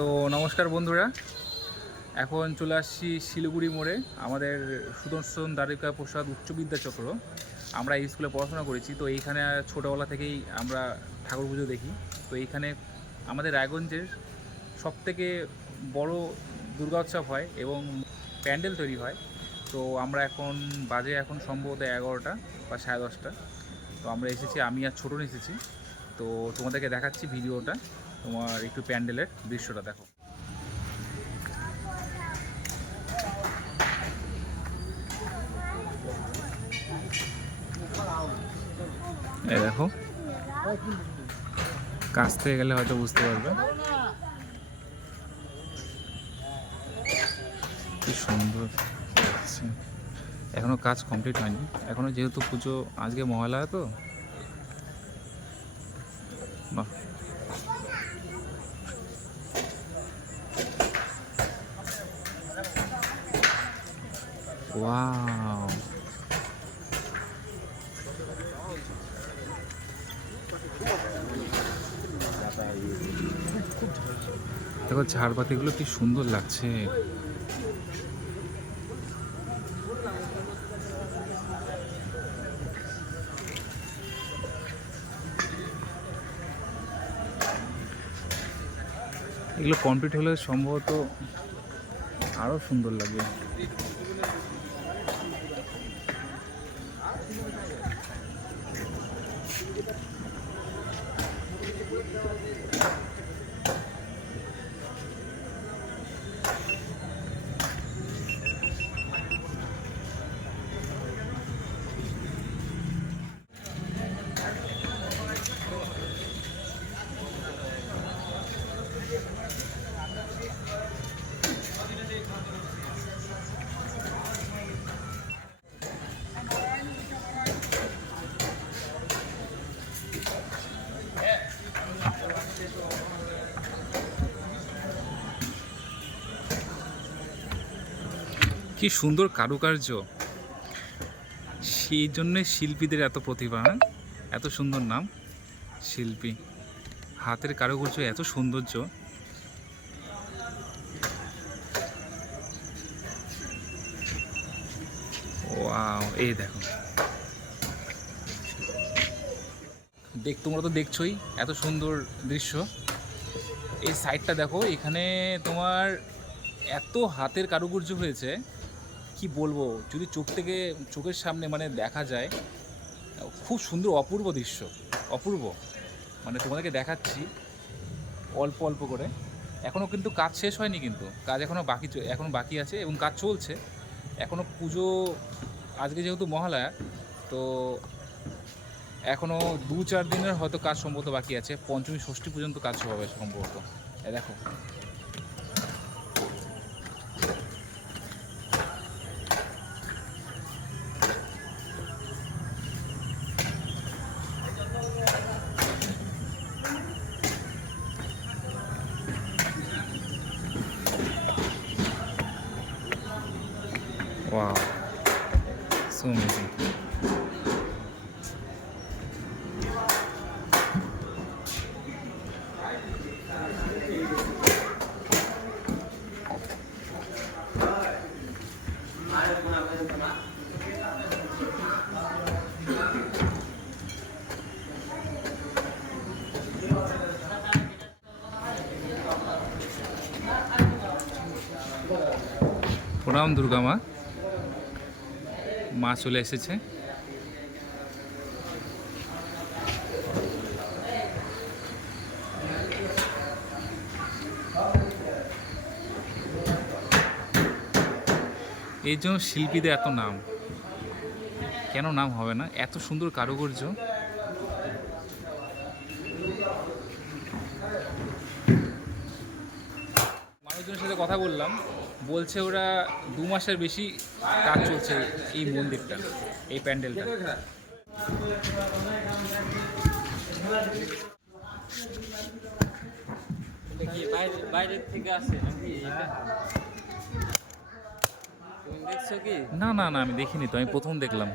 তো নমস্কার বন্ধুরা, এখন চলে আসছি শিলিগুড়ি মোড়ে আমাদের সুদর্শন দ্বারিকা প্রসাদ উচ্চ বিদ্যাচক্র। আমরা এই স্কুলে পড়াশোনা করেছি, তো এইখানে ছোটোবেলা থেকেই আমরা ঠাকুর পুজো দেখি। তো এইখানে আমাদের রায়গঞ্জের সবথেকে বড় দুর্গা উৎসব হয় এবং প্যান্ডেল তৈরি হয়। তো আমরা এখন সম্ভবত 11টা বা 10:30। তো আমরা এসেছি, আমি আর ছোটন এসেছি। তো তোমাদেরকে দেখাচ্ছি ভিডিওটা, তোমার একটু প্যান্ডেলের দৃশ্যটা দেখো। এই দেখো, কাছ থেকে গেলে হয়তো বুঝতে পারবে কি সুন্দর লাগছে। এখনো কাজ কমপ্লিট হয়নি, এখনো যেহেতু পুজো আজকে মহালয়া, তো বাহ, ওয়াও, দেখো ঝাড়বাতিগুলো কি সুন্দর লাগছে। এগুলো কমপ্লিট হলে সম্ভবত আরও সুন্দর লাগবে। কি সুন্দর কারুকার্য, সেই জন্যে শিল্পীদের এত প্রতিভা। হ্যাঁ, এত সুন্দর নাম শিল্পী, হাতের কারুকার্য এত সৌন্দর্য। ওয়াও, এই দেখো, তোমরা তো দেখছোই এত সুন্দর দৃশ্য। এই সাইডটা দেখো, এখানে তোমার এত হাতের কারুকার্য হয়েছে, কি বলবো, যদি চোখের সামনে মানে দেখা যায়, খুব সুন্দর অপূর্ব দৃশ্য, অপূর্ব। মানে তোমাদেরকে দেখাচ্ছি অল্প অল্প করে। এখনও কিন্তু কাজ শেষ হয়নি, কিন্তু কাজ এখনও বাকি আছে এবং কাজ চলছে এখনও। পুজো আজকে যেহেতু মহালয়া, তো এখনও 2-4 দিনের হয়তো কাজ সম্ভবত বাকি আছে। পঞ্চমী ষষ্ঠী পর্যন্ত কাজ হবে সম্ভবত। দেখো, ওয়াও, সো অ্যামেজিং। প্রণাম দুর্গা মা, মা চলে এসেছে। এই জন্য শিল্পীদের এত নাম, কেন নাম হবে না, এত সুন্দর কারুকার্য। মানুষজনের সাথে কথা বললাম, বলছে ওরা 2 মাসের বেশি কাজ চলছে এই মন্দিরটা, এই প্যান্ডেলটা। বাইরের থেকে আসে নাকি? তুমি দেখছো কি? না না না, আমি দেখিনি তো, আমি প্রথম দেখলাম।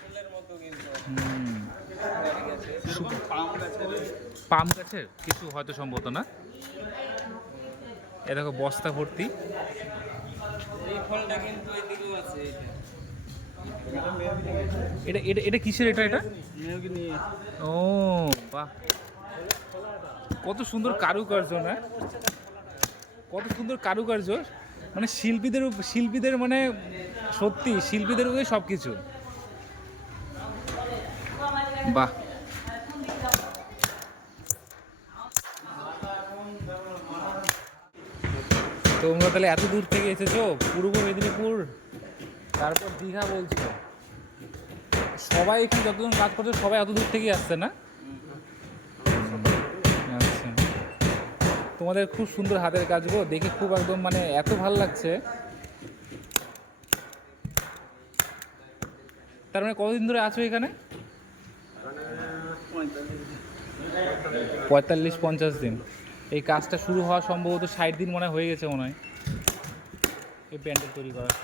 ফুলের মতো কিন্তু হুম, ঠিক আছে। পাম গাছের কিছু হয়তো সম্ভবত না। এ দেখো বস্তা ভর্তি। এই ফলটা কিন্তু এদিকেও আছে। এটা এটা এটা কিসের এটা এটা? মেহগিনি। ও বাহ, কত সুন্দর কারুকার্য না, কত সুন্দর কারুকার্য, মানে শিল্পীদের মানে সত্যি শিল্পীদের উপরে সব কিছু। বাহ, তোমরা তাহলে এত দূর থেকে এসেছো, পূর্ব মেদিনীপুর, তারপর দীঘা বলছো। সবাই এখানে যতজন কাজ করছে সবাই এত দূর থেকেই আসছে না? আচ্ছা, তোমাদের খুব সুন্দর হাতের কাজ গো, দেখে খুব একদম মানে এত ভালো লাগছে। তার মানে কতদিন ধরে আছো এখানে? 45-50 দিন। এই কাজটা শুরু হওয়া সম্ভবত 60 দিন মনে হয়ে গেছে মনে হয়, এই প্যান্ডেল তৈরি করার।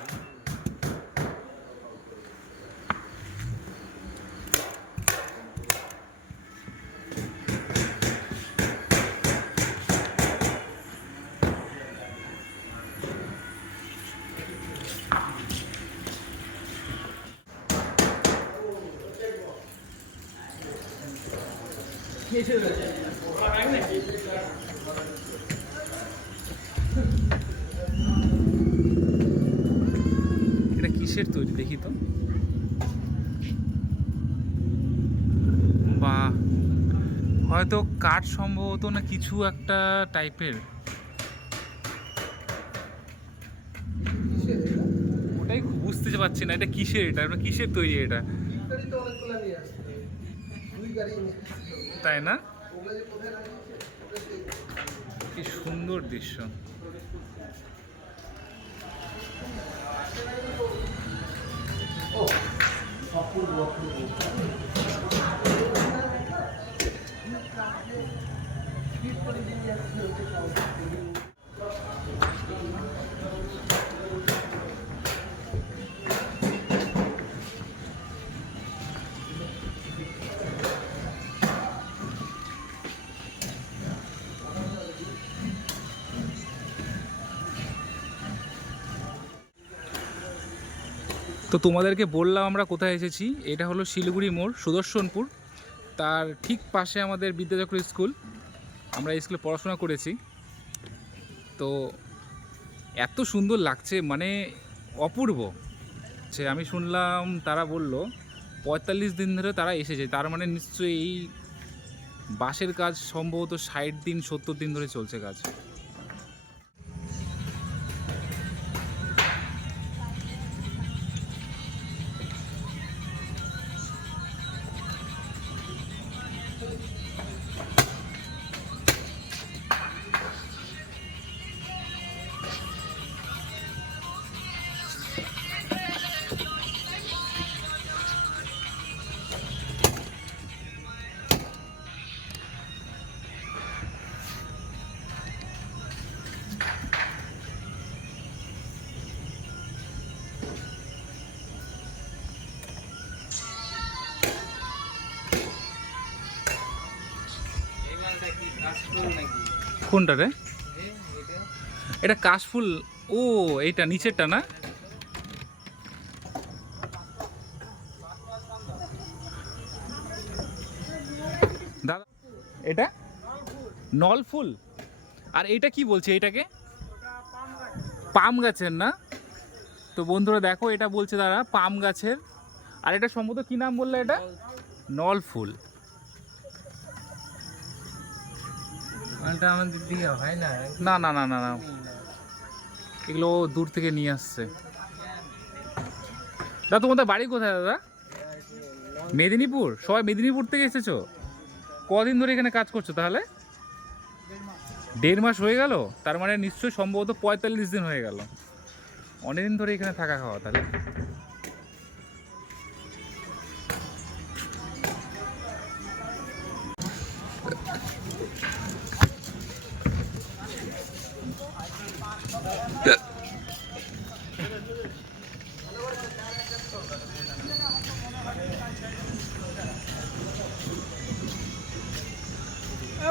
এটা কিসের তৈরি দেখি তো? বাহ, হয়তো কাঠ সম্ভবত না কিছু একটা টাইপের। ওটাই বুঝতে পারছি না এটা কিসের, এটা কিসের তৈরি এটা, তাই না? কি সুন্দর দৃশ্য। তো তোমাদেরকে বললাম আমরা কোথায় এসেছি, এটা হলো শিলিগুড়ি মোড়, সুদর্শনপুর। তার ঠিক পাশে আমাদের বিদ্যাচক্র স্কুল, আমরা এই স্কুলে পড়াশোনা করেছি। তো এত সুন্দর লাগছে, মানে অপূর্ব। সে আমি শুনলাম তারা বলল 45 দিন ধরে তারা এসেছে, তার মানে নিশ্চয়ই এই বাঁশের কাজ সম্ভবত 60 দিন 70 দিন ধরে চলছে কাজ। কোনটা রে? এটা কাশফুল। ও এইটা নিচেরটা না? দাদা এটা নল ফুল। আর এইটা কি বলছে এটাকে? পাম গাছের না? তো বন্ধুরা দেখো, এটা বলছে তারা পাম গাছের। আর এটা সম্ভবত কি নাম বললে এটা? নল ফুল। আমাদের দিকে হয় না। না না না না না, এগুলো দূর থেকে নিয়ে আসছে। দাদা তোমাদের বাড়ি কোথায় দাদা? মেদিনীপুর? সবাই মেদিনীপুর থেকে এসেছো? কদিন ধরে এখানে কাজ করছো তাহলে? 1.5 মাস হয়ে গেল? তার মানে নিশ্চয়ই সম্ভবত 45 দিন হয়ে গেল। অনেকদিন ধরে এখানে থাকা খাওয়া তাহলে।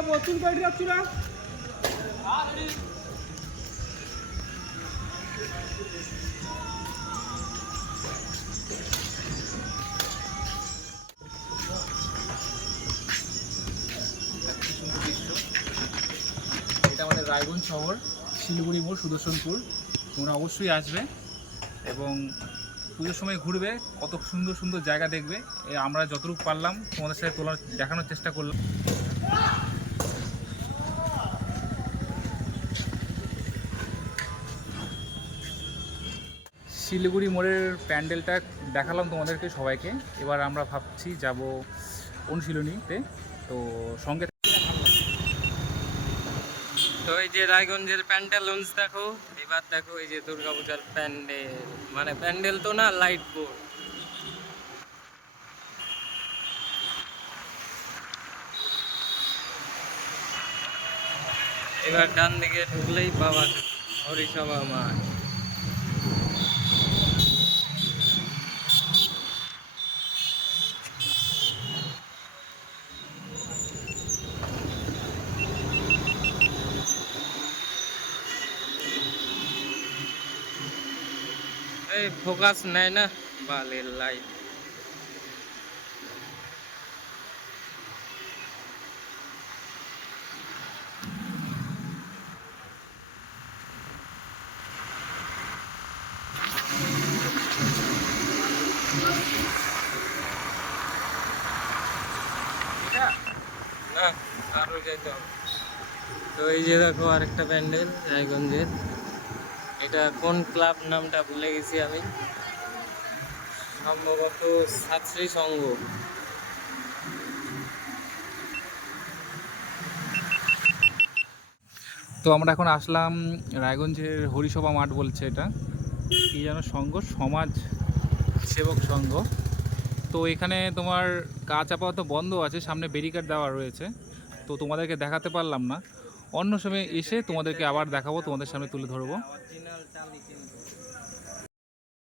বোতল কয়টি যাচ্ছি না কি সুন্দর দৃশ্য। এটা আমাদের রায়গঞ্জ শহর, শিলিগুড়ি মোড়, সুদর্শনপুর। তোমরা অবশ্যই আসবে এবং পুজোর সময় ঘুরবে, কত সুন্দর সুন্দর জায়গা দেখবে। আমরা যতটুকু পারলাম তোমাদের সাথে দেখানোর চেষ্টা করলাম। শিলিগুড়ি মোড়ের প্যান্ডেলটা দেখালাম তোমাদেরকে সবাইকে। এবার আমরা ভাবছি যাব অনুশীলনীতে, তো সঙ্গে। তো এই যে রায়গঞ্জের প্যান্টালুন্স দেখো, এবার দেখো এই যে দুর্গাপূজার প্যান্ডেল, মানে প্যান্ডেল তো না, লাইট বোর্ড। এবার ডান দিকে ঢুকলেই বাবা হরিসভা মাঠ। এই ফোকাস নেয় না বালের লাইট। না, আরো যেতে হবে। তো এই যে দেখো আরেকটা প্যান্ডেল রায়গঞ্জের। এটা কোন ক্লাব নামটা ভুলে গেছি আমি, সম্ভবত ছাত্রী সংঘ। তো আমরা এখন আসলাম রায়গঞ্জের হরিসভা মাঠ বলছে এটা, কি যেন সংঘ, সমাজ সেবক সংঘ। তো এখানে তোমার কাজ আপাতত বন্ধ আছে, সামনে ব্যারিকেড দেওয়া রয়েছে, তো তোমাদেরকে দেখাতে পারলাম না। অন্য সময় এসে তোমাদেরকে আবার দেখাবো, তোমাদের সামনে তুলে ধরবো। অরিজিনাল টালি